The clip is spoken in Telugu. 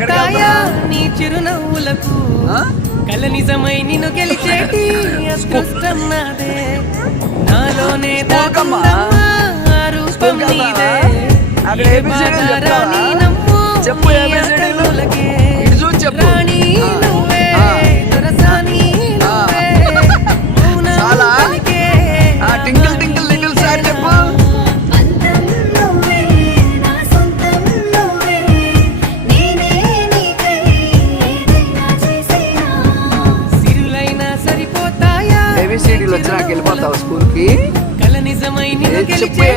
సరిపోతాయా నీ చిరునవ్వులకు కల నిజమై నిన్ను గెలిచేటి అదృష్టం నాదే నాలోనే దాగమ్మా ఆ రూపం నీదే ఏ బాధారాని నమ్ము నీ అక్కడులకే రాణి నువ్వే దొరసాని నువ్వే మౌనం పలికే టింకిల్ టింకిల్ లిటిల్ స్టార్ చెప్పు సిరులైనా సరిపోతాయా ఏబిసిడీలు వచ్చినాక వెళ్ళిపోతావు స్కూల్ కి కల నిజమై నిన్ను గెలిచే